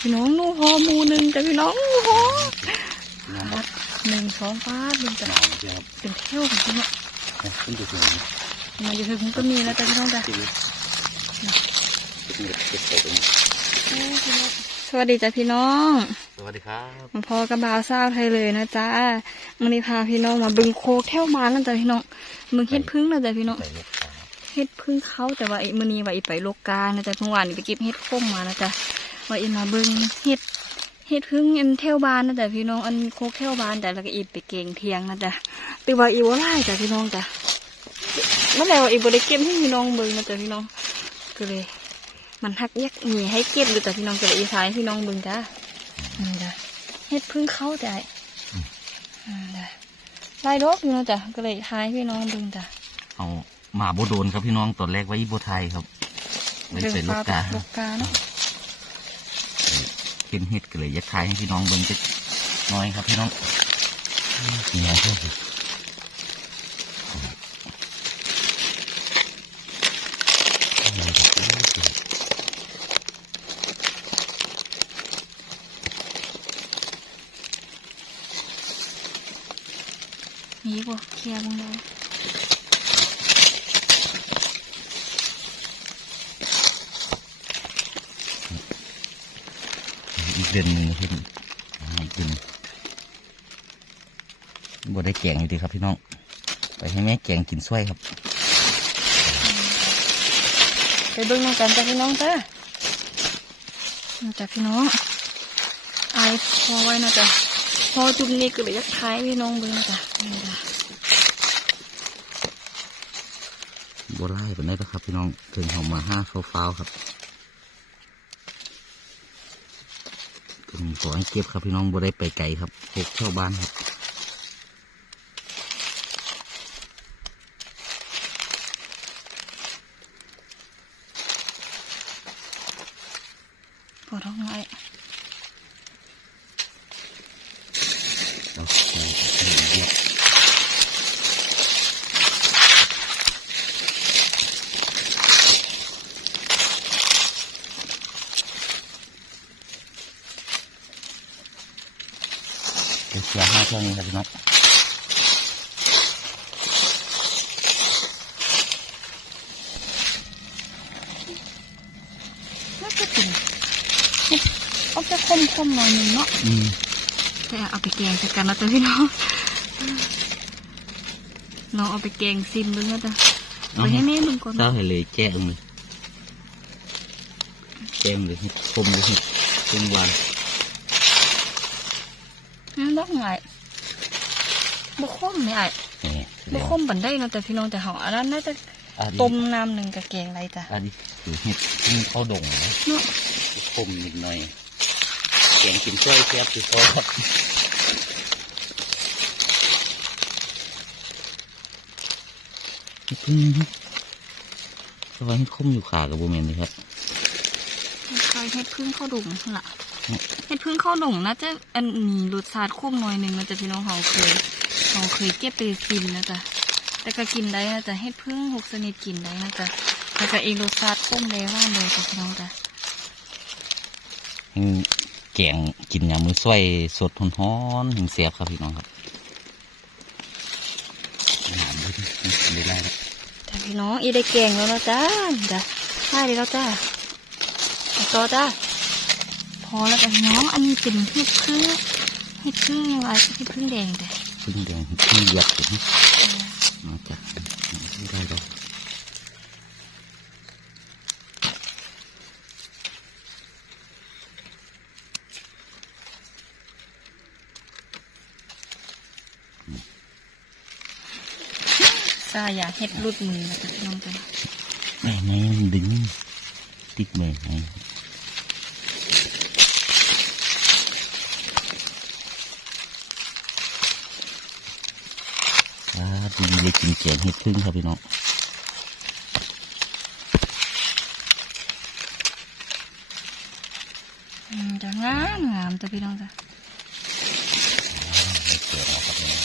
พี่น้องหนูหอหมูหนึ่งจ้ะพี่น้องหนูหอน้ำครับหนึ่งสองฟ้าหนึ่งจ้ะหนาวเชียวเป็นเที่ยวของพี่น้องครับขึ้นไปถึงมาอยู่ถึงก็มีแล้วจ้ะพี่น้องจ้ะที่นี่ที่นี่เก็บตกเองสวัสดีจ้ะพี่น้อง สวัสดีครับมาพอกับบาวเศร้าวไทยเลยนะจ๊ะมันนี้พาพี่น้องมาบึงโคกแถวบ้านนั่นจ้ะพี่น้องมึงเฮ็ดพึ่งนะจ๊ะพี่น้องใส่ลูกตาเฮ็ดพึ่งเขาแต่ว่าไอ้มื้อนี้ว่าอีไปโลกานะจ๊ะเมื่อวานนี่ไปเก็บเฮ็ดข้มมานะจ๊ะ ว่าอีมาเบิ่งเฮ็ดเฮ็ดพึ่งอันแถวบ้านนะจ๊ะพี่น้องอันโคกแถวบ้านแต่แล้วก็อีไปเก่งเทียงนะจ๊ะตือว่าอีบ่หลายจ้ะพี่น้องจ้ะเมื่อไหร่ว่าอีบ่ได้เก็บให้พี่น้องเบิ่งนะจ๊ะพี่น้องก็เลย มันหักยักมีให้เก็บอยู่แต่พี่น้องจะอีสายให้พี่น้องเบิ่งจ้ะนี่จ้ะเฮ็ดพึ่งเขาจ้ะอ่าจ้ะลายดอกอยู่เนาะจ้ะก็เลยทายให้พี่น้องเบิ่งจ้ะเอาหมาโบโดนครับพี่น้องตอนแรกไว้โบไทยครับไม่ใส่ลูกกาลูกกาเนาะ เป็นเห็ดก็เลยอยากทายให้พี่น้องเบิ่งจะน้อยครับพี่น้องนี่ไงครับมีบ่เคลียร์บ้างเลย เดือนหนึงนะพี่อีกเดือนหนึ่งบ่ได้แกงอยู่ดีครับพี่น้อง ไปให้แม่แกงกินซ้วยครับไปเบิ่งน้องกันจ้ะพี่น้องจ้ะนี่จ้ะพี่น้องอายพอไว้นะจ้ะพอจุ่มนี่ก็เลยยักท้ายพี่น้องเบิ่งนะจ้ะนี่จ้ะบัวไล่ไปได้แล้วครับพี่น้องถึงหอมมาห้าฟ้าวๆครับถึง ขอให้เก็บครับพี่น้องบ่ได้ไปไกลครับพกเข้าบ้านครับปวดท้องไอ้ เราใส่เยอะเดี๋ยว เสียห้าช่องนี้ครับพี่น้องน่าจะถึงเอาไปคมคมๆหน่อยหนึงเนาะอืมแต่เอาไปแกงจัดกันนะจ้ะพี่น้องน้องเอาไปแกงซิมเบิ่งนะจ้ะไปให้แม่เบิ่งก่อนเศร้าให้เลยแจ้งเลยแจ้งเลยคมเลยเห็ดเป็นวานอืมดอกไง บ่คมไม่ไอ้นี่บ่คมบันได้เนาะแต่พี่น้องแต่เฮาอันนั้นน่าจะอันนี้ต้มน้ำหนึ่งกับแกงไรจ้ะอันนี้คือเห็ดที่เข้าดงนะเนาะคมนิดหน่อยแกงกินช่วยแซ่บคือเขาครับเฮ็ดพึ่งนะสบายเฮ็ดคมอยู่ขากับโบแมนเลยครับคล้ายๆเฮ็ดพึ่งข้าวดุ่งนั่นล่ะอืมเฮ็ดพึ่งข้าวดุ่งน่าจะอันนี้รสชาติคุ้มหน่อยหนึงนะจ๊ะพี่น้องเฮาเคย เฮาเคยเก็บไปกินนะจ๊ะแต่ก็กินได้นะจ๊ะเฮ็ดพึ่งหกชนิดกินได้นะจ๊ะแต่ก็อีกรสชาติคุ้มเลยว่าเลยจ้ะพี่น้องจ้ะให้แกงกินยามมือส้วยสดฮ้อนๆถึงเสียบครับพี่น้องครับหามเลยไม่ได้แล้วแต่พี่น้องอีได้แกงแล้วนะจ้าจ้ะได้เลยแล้วจ้าไปต่อจ้าพอแล้วจ้ะพี่น้องอันนี้เป็นเฮ็ดพึ่งเฮ็ดพึ่งยังไงเฮ็ดพึ่งแดงจ้ะ พึ่งแดงพึ่งเหยับอยู่นะมาจากไม่ได้แล้ว ซาอยากเฮ็ดรุดมือนะจ๊ะพี่น้องจ้ะ ไม่ไม่ดึง ติดมือไงอ่าดีเลยกินแกงเห็ดพึ่งครับพี่น้องอืมจะงามงามจ้ะพี่น้องจ้ะไม่เกิดเอาครับพี่น้อง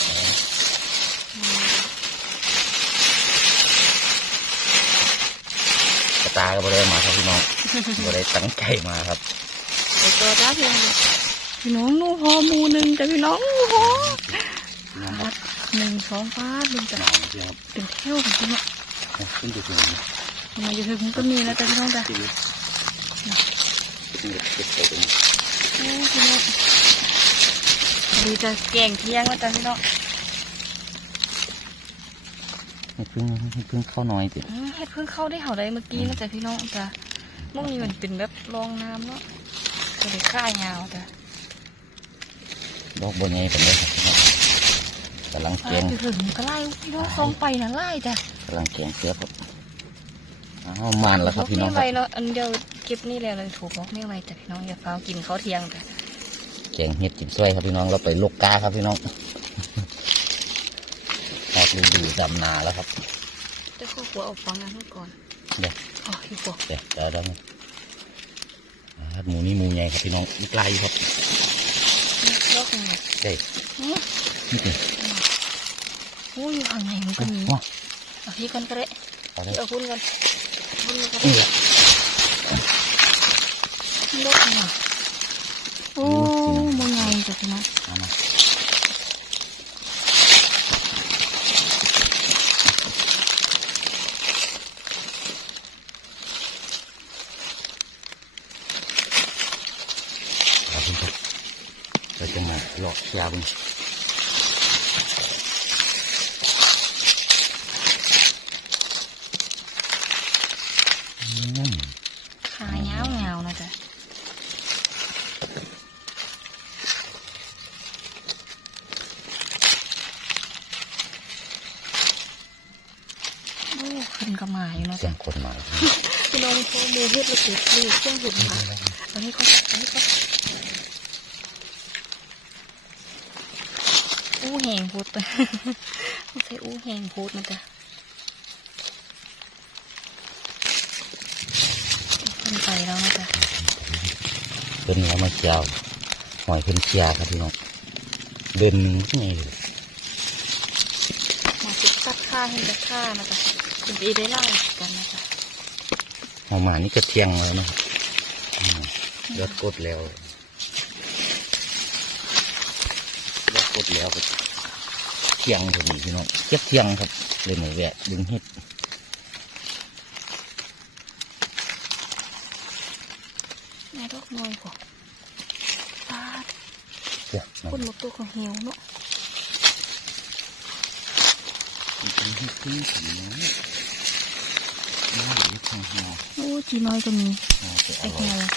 กระตาก็บ่ได้มาครับพี่น้องบ่ได้ตั้งใจมาครับแล้วก็แล้วจ้าพี่น้องพี่น้องหนูหอหมูหนึ่งแต่พี่น้องหนูหอพี่น้องครับ หนึ่งสองฟ้าหนึ่งจ้ะหนาวเชียวครับเป็นเที่ยวของพี่น้องเอาขึ้นไปถึงนี้มาอยู่ถึงก็มีแล้วจ้ะพี่น้องจ้ะที่นี่นี่เก็บไปตรงนี้โอ้พี่น้องดีจะแกงเที่ยงแล้วจ้ะพี่น้องให้เพิ่งให้เพิ่งเข้าน้อยสิอืมเฮ็ดเพิ่งเข้าได้เห่าได้เมื่อกี้นะจ้ะพี่น้องจ้ะเมื่อนี้มันเป็นแบบรองน้ำเนาะก็เลยค่ายยาวจ้ะดอกบัวใหญ่กันเลยครับพี่น้อง กำลังแกงจะถึงก็ไล่พี่น้องซองไปนะไล่จ้ะกำลังแกงเสียบครับอ้าวมานแล้วครับพี่น้องคไวรับเนาะอันเดียวเก็บนี่แล้วเลยถูกบอกไม่ไวแต่พี่น้องอย่าเฝ้ากินเขาวเที่ยงจ้ะแกงเห็ดจิ้มซวยครับพี่น้องเราไปลกกาครับพี่น้องออกดูดำนาแล้วครับจะข้อหัวเอาฟังนั้นก่อนเดี๋ยวอ๋อพี่บอกเดี๋ยวเดี๋ยวเดี๋ยวอ่าหมูนี่หมูใหญ่ครับพี่น้องอีกลครับล็กยังเด้อืมนี่ อ้ยอยู่ข้างในมันก็มีว้าเอาพี่กันก็ได้เอาเลยเอาคุณกันคุณกันก็ได้ นี่แหละ ล็อกยังไงโอ้มันไงจ้ะพี่น้อง เอามาเอาขึ้นไปเราจะมาหลอกยาบุญ อืม ขายาวเงานะจ๊ะโอ้ขึ้นกระหมายอยู่นะ เสีย จ๊ะ ง คนมาพี่น้องเขาโมเฮ็ดระเบิดนี่เครื่องหุ่นค่ะอันนี้ก็อันนี้ก็อู้แหงพูดไปไม่ใช่อู้แหงพูดนะจ๊ะขึ้นไปแล้วนะจ๊ะเดินแล้วมาเชียวหอยขึ้นเชียครับพี่น้องเดินหนึ่งที่ไงเลยมาติดตัดค่าให้จะค่านะจ๊ะ คุณดีได้เล่ากันนะจ๊ะหอมหมานี่ก็เที่ยงแล้วนะครับอืมยอดกดแล้วยอดกดแล้วก็เที่ยงถึงพี่น้องเก็บเที่ยงครับเลยมาแวะดึงเห็ดนายดอกน้อยกว่าปาดเที่ยงคุณหมดตัวของเหี่ยวเนาะดึง โอ้จีน้อยก็มีน่าจะอไอ้ร่อเหี่ยยว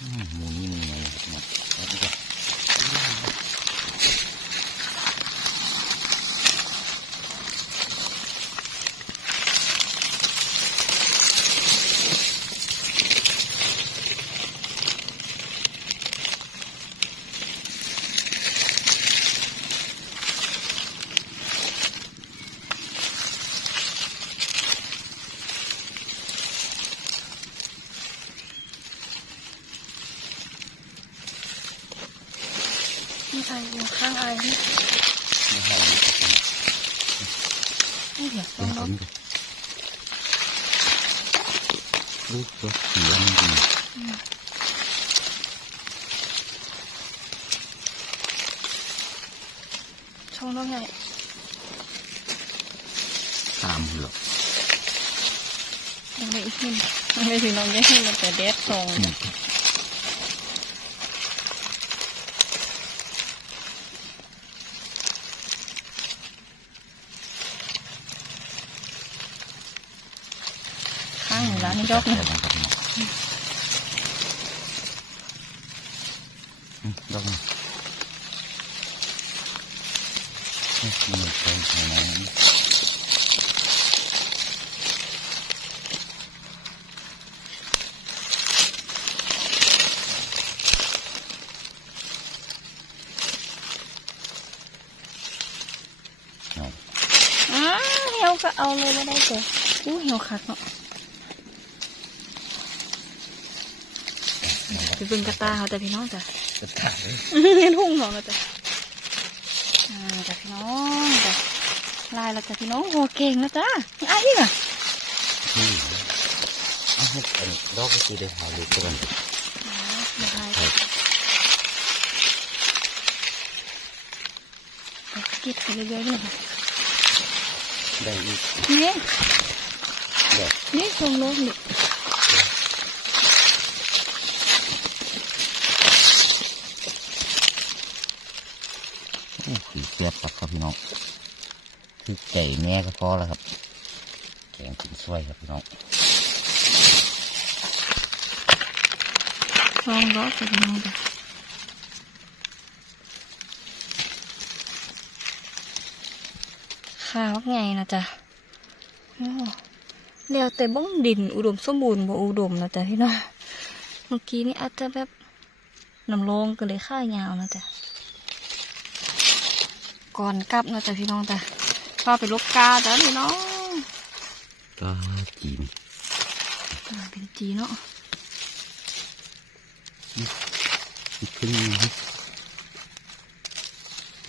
อืมหมูนี่มีไงครับแล้วก็นี่ไอ้อยู่ข้างไอ้นี่ ไม่ให้เลยครับ นี่ เดี๋ยวเป็ต้อนงผลองมลูกตัวเขียวจริงช่องน้องใหญ่ตามหรอกยังไม่อีกนิดยังไม่ถึงน้องยังให้มันแต่แดดส่องข้างห นึ่งแล้วนี่ดอกหนึ่งนะครับพี่น้องอืมดอกหนึ่งอืมมันใช่ไหมเอาอ้าเหี่ยวก็เอาเลยไม่ได้เจออู้เหี่ยวคักเนาะ ไปเบิ่งกระตาเขาแต่พี่น้องจ้ะจะถ่ายเห็นหุ่งของนะจ๊ะอ่าจ้ะพี่น้องจ้ะลายแล้วจ้ะพี่น้องโหเก่งนะจ๊ะไอ้น่ะนี่เอาให้อันดอกก็คือได้ถ่ายรูปกันอ๋อไม่ได้ถ่ายเก็บไปเรื่อยๆเลยค่ะได้อีกนี่เดี๋ยวนี่ทรงโลกนี่ โอ้คือเสียบครับครับ พี่น้อง คือไก่แม่ก็พอแล้วครับ แกงกินสวยครับพี่น้องทรงโลกจ้ะพี่น้องจ้ะข้าวไงนะจ๊ะโอ้เลี้ยวแต่บ้องดินอุดมสมบูรณ์บ่อุดมนะจ๊ะพี่น้อง เมื่อกี้นี่อาจจะแบบน้ำลงก็เลยข้ายาวนะจ๊ะ ก่อนกลับนะจ๊ะพี่น้องจ้ะพาไปลบกาจ้ะพี่น้องก็จีนอ่าเป็นจีเนาะขึ้น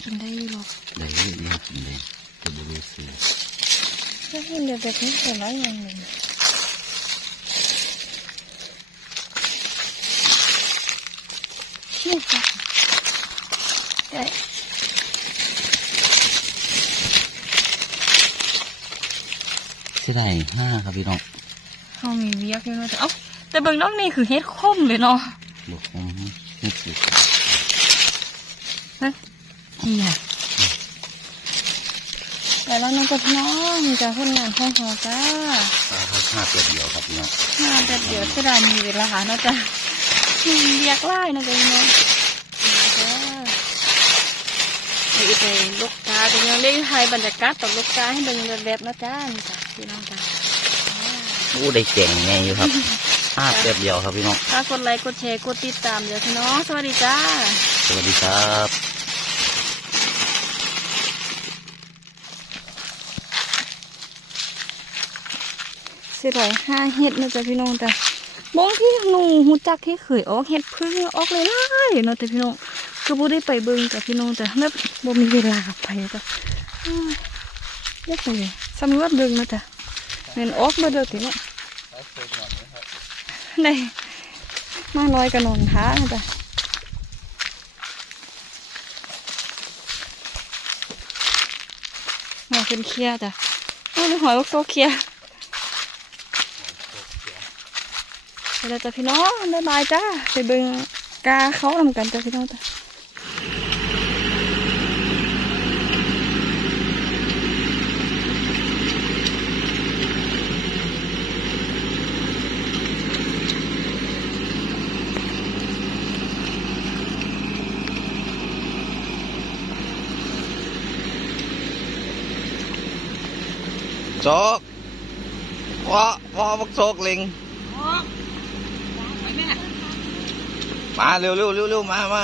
กินได้หรอกได้เยอะมากกินเลยจะบริสุทธิ์ไม่เห็นเดี๋ยวแบบนี้เป็นไรอย่างหนึ่งนี่จ้ะเอ้ย เสียดายห้าครับพี่น้องเขามีเวียกอยู่เนาะแต่เอ้าแต่เบิ่งน้องนี่คือเฮ็ดคมเลยเนาะบอกผมนี่คือจีอะแต่แล้วน้องกับน้องจะคนงานของเขาจ้าปลาข้าวห้าตัวเดียวครับพี่น้องงานแต่เดี๋ยวจะได้มีเวลาเนาะจ้ะมีเวียกไล่เนาะจ้ะพี่น้องจ้าไปไปลูกกาเป็นยังได้ไทยบรรยากาศตกลูกกาให้เบิ่งแบบๆเนาะจ้านี่จ้ะ พี่น้องจ้าอู้ได้แกงไงอยู่ครับห้าตัวเดียวครับพี่น้องถ้ากดไลค์กดแชร์กดติดตามเดี๋ยวพี่น้องสวัสดีจ้า สวัสดีครับสิร้อยห้าเฮ็ดนะจ๊ะพี่น้องจ้ะบางที่หนูหูจักที่เคยออกเฮ็ดพึ่งออกเลยล่ายเนาะแต่พี่น้องคือบ่ได้ไปเบิ่งจ้ะพี่น้องจ้ะแบบบ่มีเวลาไปจ้ะอ้ายเรียกไปเลย สำรวจเบิ่งนะจ๊ะแม่นออกมาเด้อติเนาะได้มาลอยกระนอนท้านะจ๊ะหอยเป็นเคลียจ้ะเอาเลยหอยโซเคลียร์ไปแล้วจ้ะพี่น้องบ๊ายบายจ้าไปเบิ่งกาเขาทำกันจ้ะพี่น้องจ้ะ โจกว้าว้าบักโจกลิงมาเร็วเร็วเร็วเร็วมามา